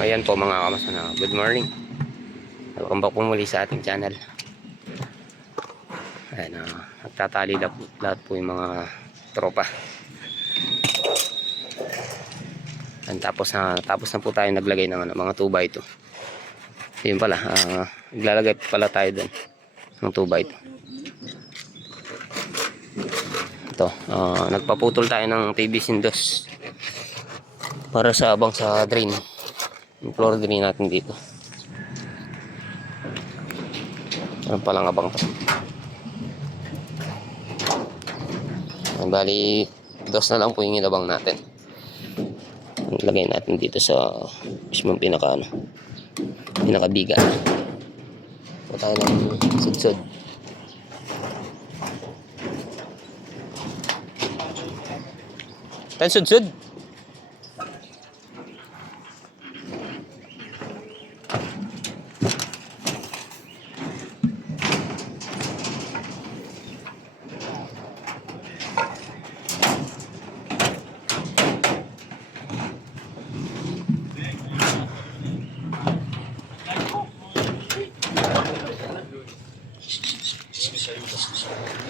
Ayan po mga kamasana, good morning. Welcome back po muli sa ating channel. Ayan, nagtatali lahat po yung mga tropa. Ayan, tapos na po tayo naglagay ng mga 2x2. Yun pala, naglalagay pala tayo dun ng 2x2. Ito, nagpaputol tayo ng PVC dos para sa abang sa drain. Yung floor drain natin dito. Ano palang abang to? Bali, dos na lang po yung inabang natin. Lagay natin dito sa mismong pinakabiga. So tayo ng sudsud. Tayo sudsud.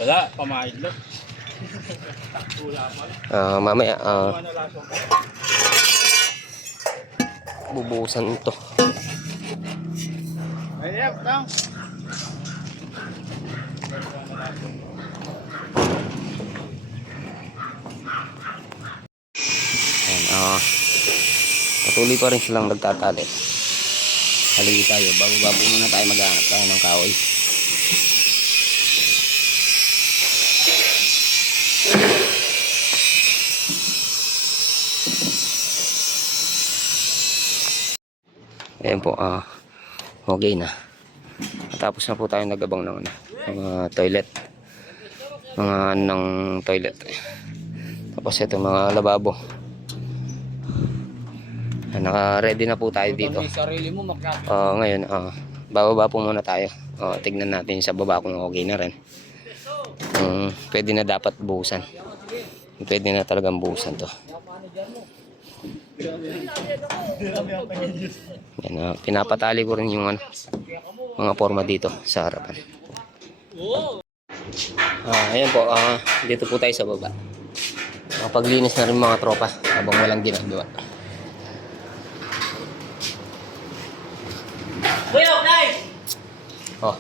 Wala, pamahid lang. Mamaya bubuhusan ito. Ayep lang. Ayan, patuloy pa rin silang nagtatali. Haligi tayo, bago muna tayo maghanap tayo ng kahoy. Ayan po, okay na. Tapos na po tayo nagabang ng mga toilet. Mga ng toilet. Tapos ito mga lababo. Naka-ready na po tayo dito. Ngayon, bababa po muna tayo. Tignan natin sa baba kung okay na rin. Pwede na dapat buhusan. Pwede na talagang buhusan to. Yan, pinapatali ko rin yung mga forma dito sa harapan. Ayan po, dito po tayo sa baba. Paglinis na rin mga tropa habang walang ginagawa. Kuya, guys! Oh.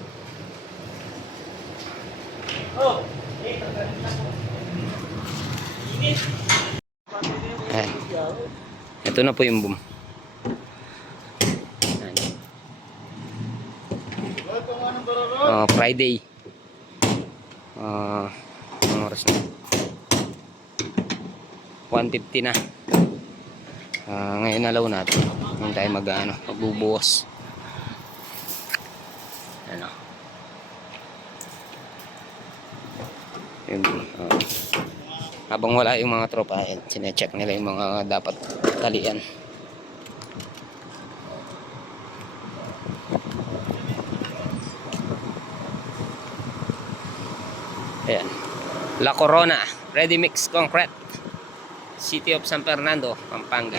Ayan. Ito na po yung boom. Friday. Anong oras na? 1:50 na. Ngayon alaw natin. Ngayon tayo magbubuhos. Ano? Habang wala yung mga tropa, sine-check nila yung mga dapat talian. Ayan. La Corona, Ready Mix Concrete, City of San Fernando, Pampanga.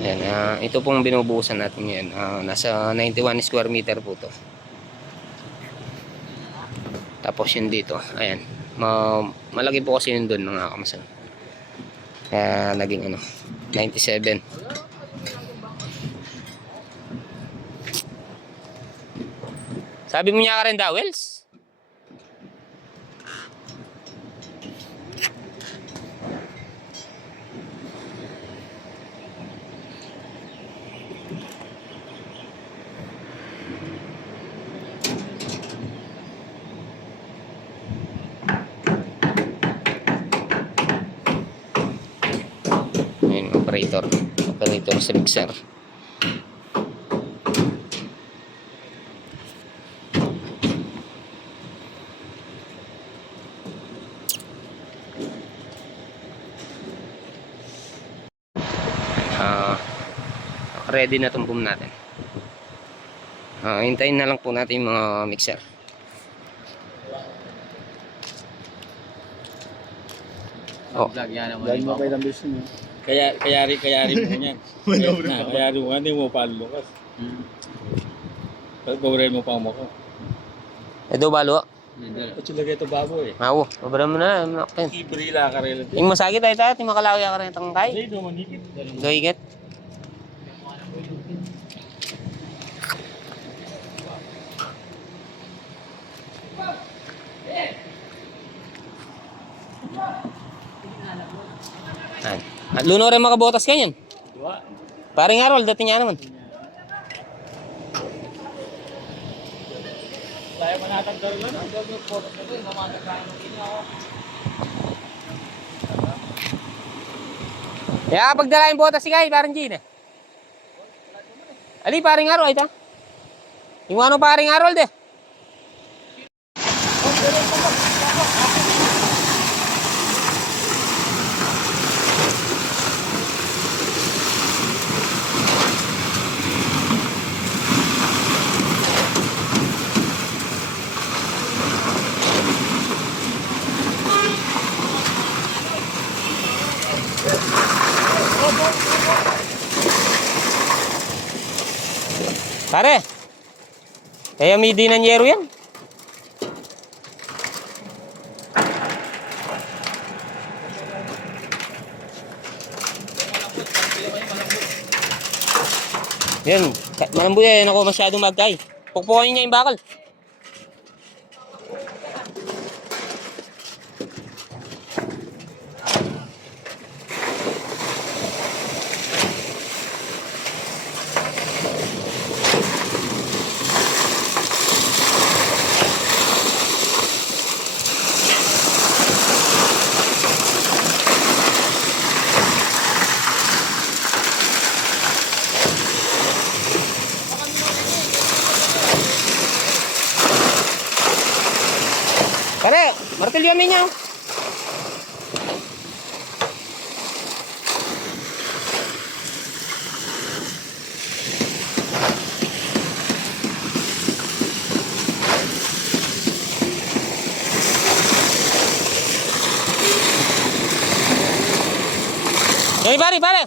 Ayan, ito pong binubuhusan natin ngayon. Nasa 91 square meter po to. Tapos yun dito, ayan. Malaki po kasi yun doon mga kamasan. Kaya naging 97. Sabi mo niya ka rin dowels? Operator sa mixer. Ready na itong boom natin. Hintayin na lang po natin yung mga mixer. Oh. Dahil mo kayo ng business mo. Kayari mo yan. Kayari mo, hindi mo pa lukas. Pag-gawin mo pa mo ko. Ito balo. At lagay ito babo eh. Mawo, babara mo na. Ibrila ka rin. Yung masakit tayo tayo, makalaway ka rin itang kay. Hindi, manigit. Doiget. At luno rin makabotas kanyan. Dua. Paring Arol, dati niya naman. Tayo manatagdal mo na. Yung photo ko ito, mamatagkain mo ina ako. Kaya pagdala yung botas si Kai, parang Gina. Ali, paring Arol, ito. Yung ano paring Arol, de. Pare, kaya may dinanyero yan. Yan, malambot yan ako masyadong magkay. Pukpukan niya yung bakal. Pare, martilyo amin niya. Jadi pare.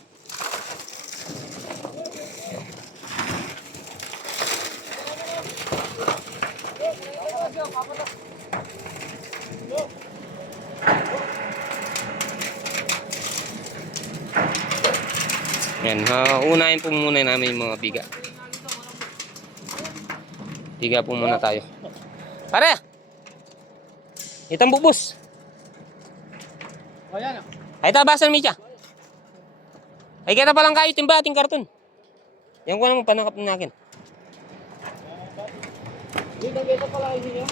Yan, unahin po muna namin yung mga biga. Biga po muna tayo. Pare! Itang bubus. O yan. Ay tabasan mi siya. Ay kita palang kayo timba ating karton. Yan ko naman panangkap na akin. Dito kita pala kayo niya.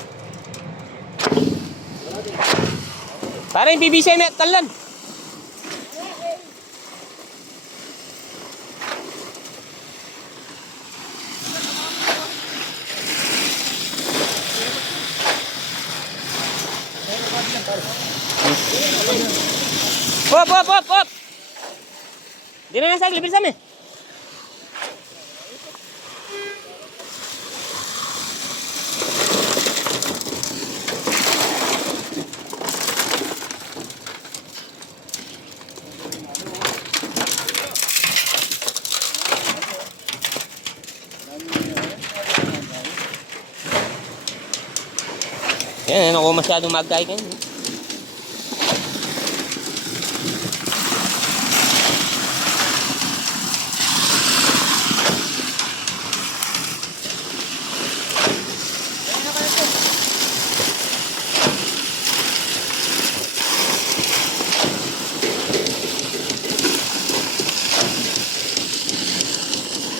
Pare yung PVC may talan. Hop. Di na nasa libir sa amin. Yan, ako masyadong magkay kayo.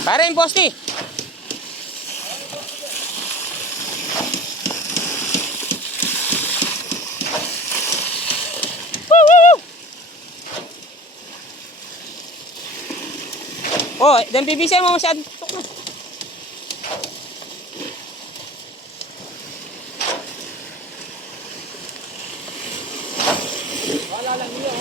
Pare yung poste. Oh, dan PVC mo masyadong tutok na. Wala lang niyo.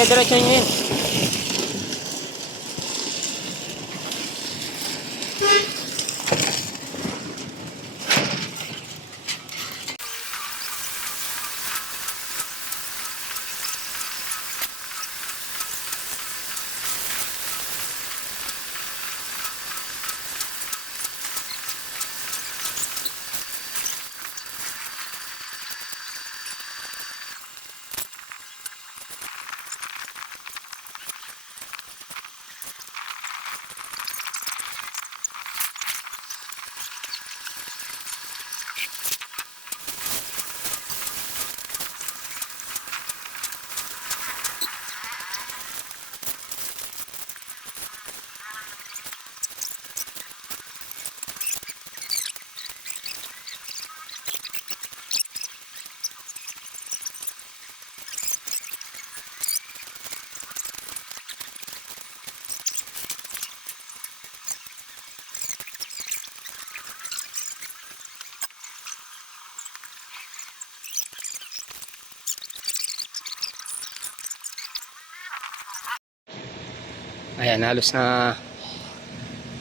Sige, diretso nyo yun. Ayan, halos na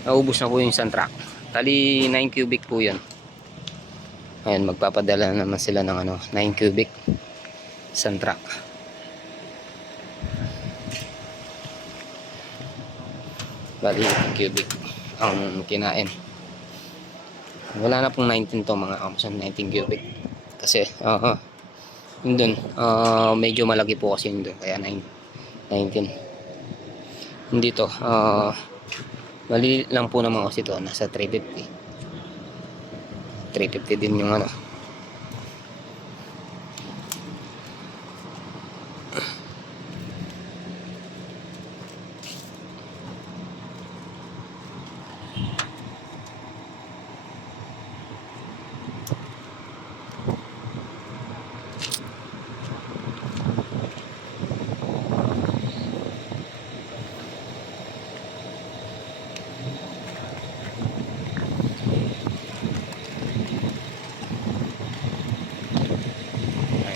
naubos na po yung isang truck. Tali 9 cubic po yun. Ayan, magpapadala naman sila ng 9 cubic isang truck. Bali 8 cubic ang kinain. Wala na pong 19 to mga kapsan, 19 cubic. Kasi yun dun, medyo malaki po kasi yun dun, kaya 19. Hindi to, mali lang po naman kasi to, nasa 350 din yung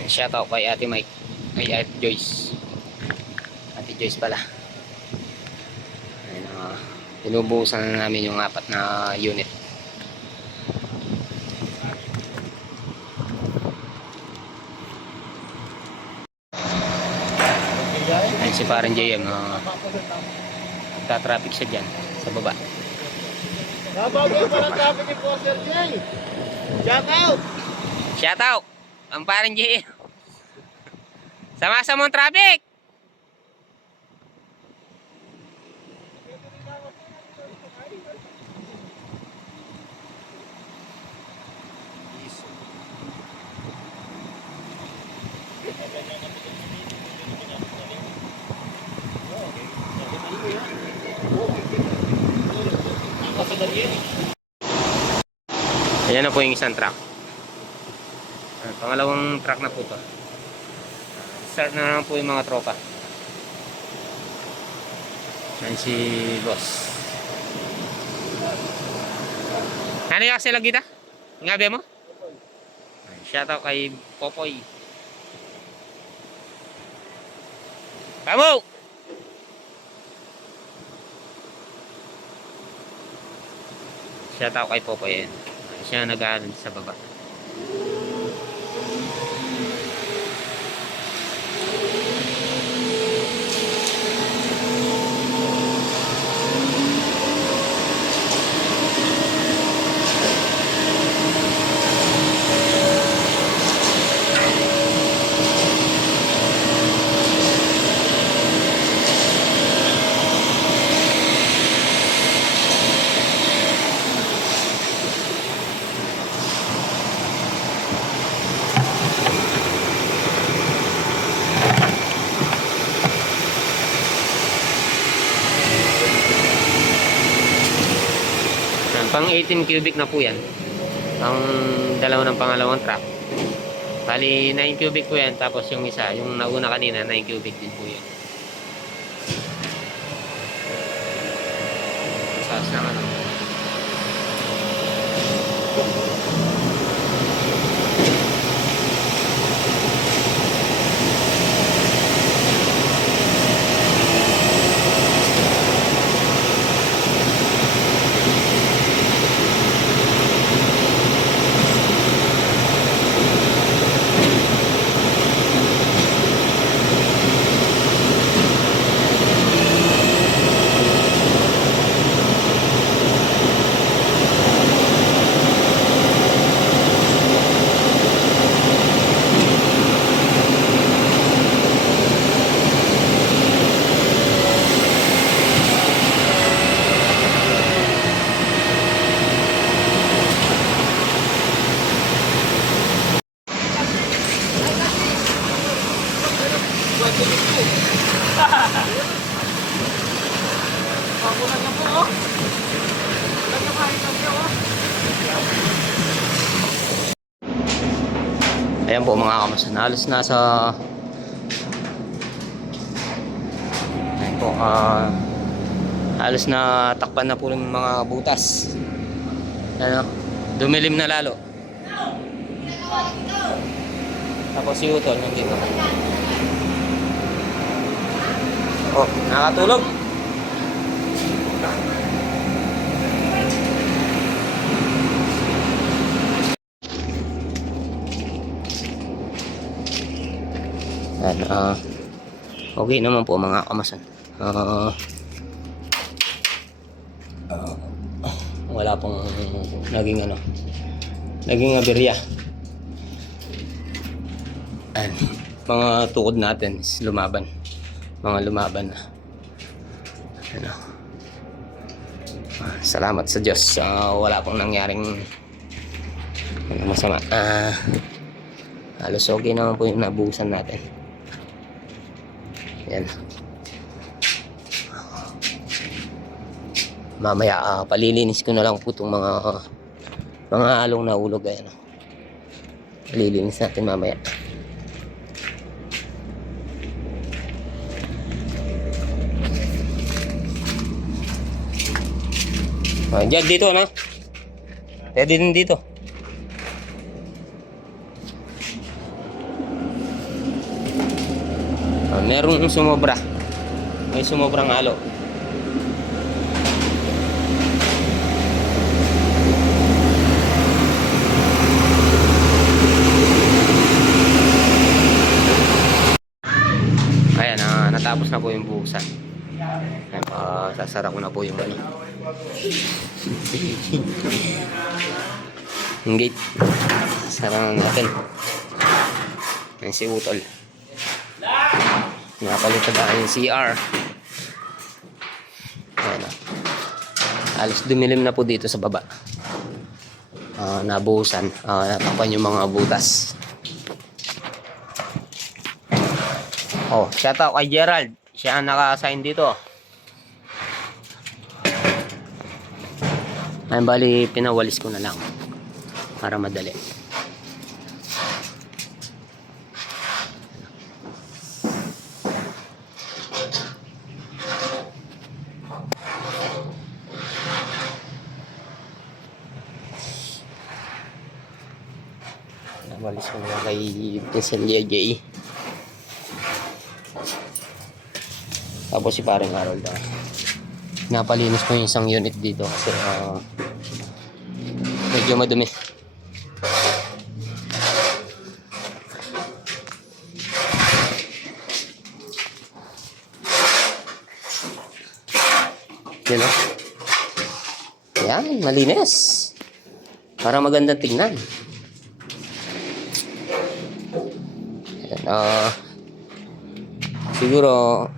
shoutout kay Ate Mike, kay Ate Joyce. Ate Joyce pala. Ayun, pinubuhusan na namin yung 4 na unit. Ayun si parang JM, nagta-traffic siya dyan sa baba. Nabago pa ng traffic ni Sir Jay. Shout out! Shoutout ang parang JM. Sama-sama ang traffic. Ayan na po yung isang truck. Pangalawang truck na po to. Start na naman po yung mga tropa. Yan si boss. Ano yung kasi lagi ta? Ngabi mo? Shoutout kay Popoy. Kamu! Shoutout kay Popoy yan. Siya nag-aaral sa baba. Pang 18 cubic na po yan. Ang dalawa ng pangalawang truck. Bali 9 cubic po yan. Tapos yung isa, yung nauna kanina, 9 cubic din po yan. Sas na Ayan po mga kamasan, halos nasa ayan po, halos na takpan na po ng mga butas. Ano, dumilim na lalo. Tapos si Utol nandito. Oh, nakatulog. Yan, okay naman po mga kamasan. Wala pong naging aberya. Yan, mga tukod natin is lumaban. Mga lumaban na. Ano. Salamat sa Diyos. Wala pong nangyaring masama. Halos okay naman po yung nabuhusan natin. Yan. Mamaya palilinis ko na lang po itong mga along nahulog. Ayan. Palilinis natin mamaya. Diyan dito na. Pwede din dito. Merong sumobra. May sumobrang halo. Ayan, natapos na po yung buhusan. Ayan, sasara ko na po yung ano. Yung gate. Sara na natin. Ayan si Utol. Napalitan na yung CR. Ayan, alas dumilim na po dito sa baba. Nabuhusan. Natakpan yung mga butas. Oh, shout out kay Gerald. Siya ang naka-assign dito. Ay, bali pinawalis ko na lang para madali. Nawalis ko na lang kay Teselia J. Tapos si paring Harold. Napalinis ko yung isang unit dito kasi medyo madumi. Yan o. Yan, malinis. Para magandang tingnan. Yan, siguro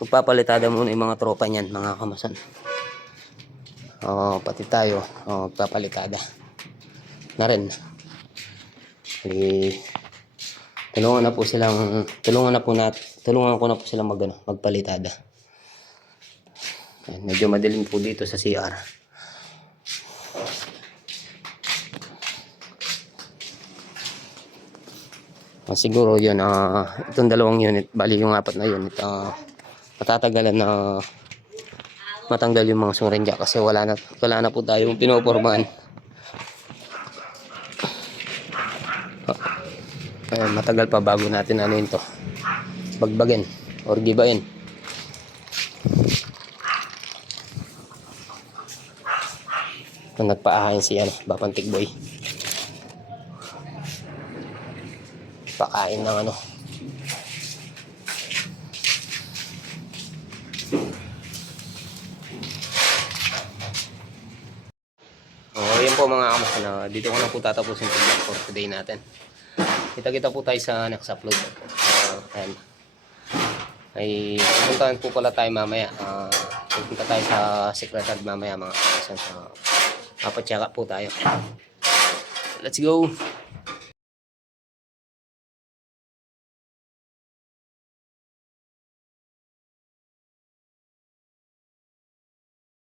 magpapalitada muna yung mga tropa niyan, mga kamasan. Pati tayo, magpapalitada na rin. Tulungan ko na po silang magpalitada. Ayan, medyo madilim po dito sa CR. Siguro yun, itong dalawang unit, bali yung 4 na unit, matatagalan na matanggal yung mga surenja kasi wala na po tayong pinopormahan. Matagal pa bago natin ano yun to, bagbagin or gibain. Nagpaahayin si Bapantik Boy. Pakain ng ano. Yan po mga kamas na dito ko na po tatapusin yung vlog for today natin. Kita-kita po tayo sa next upload. Ayan. Ay pupuntahan po pala tayo mamaya. Pupunta tayo sa secretary mamaya mga kamas. Papatsaka po tayo. Let's go.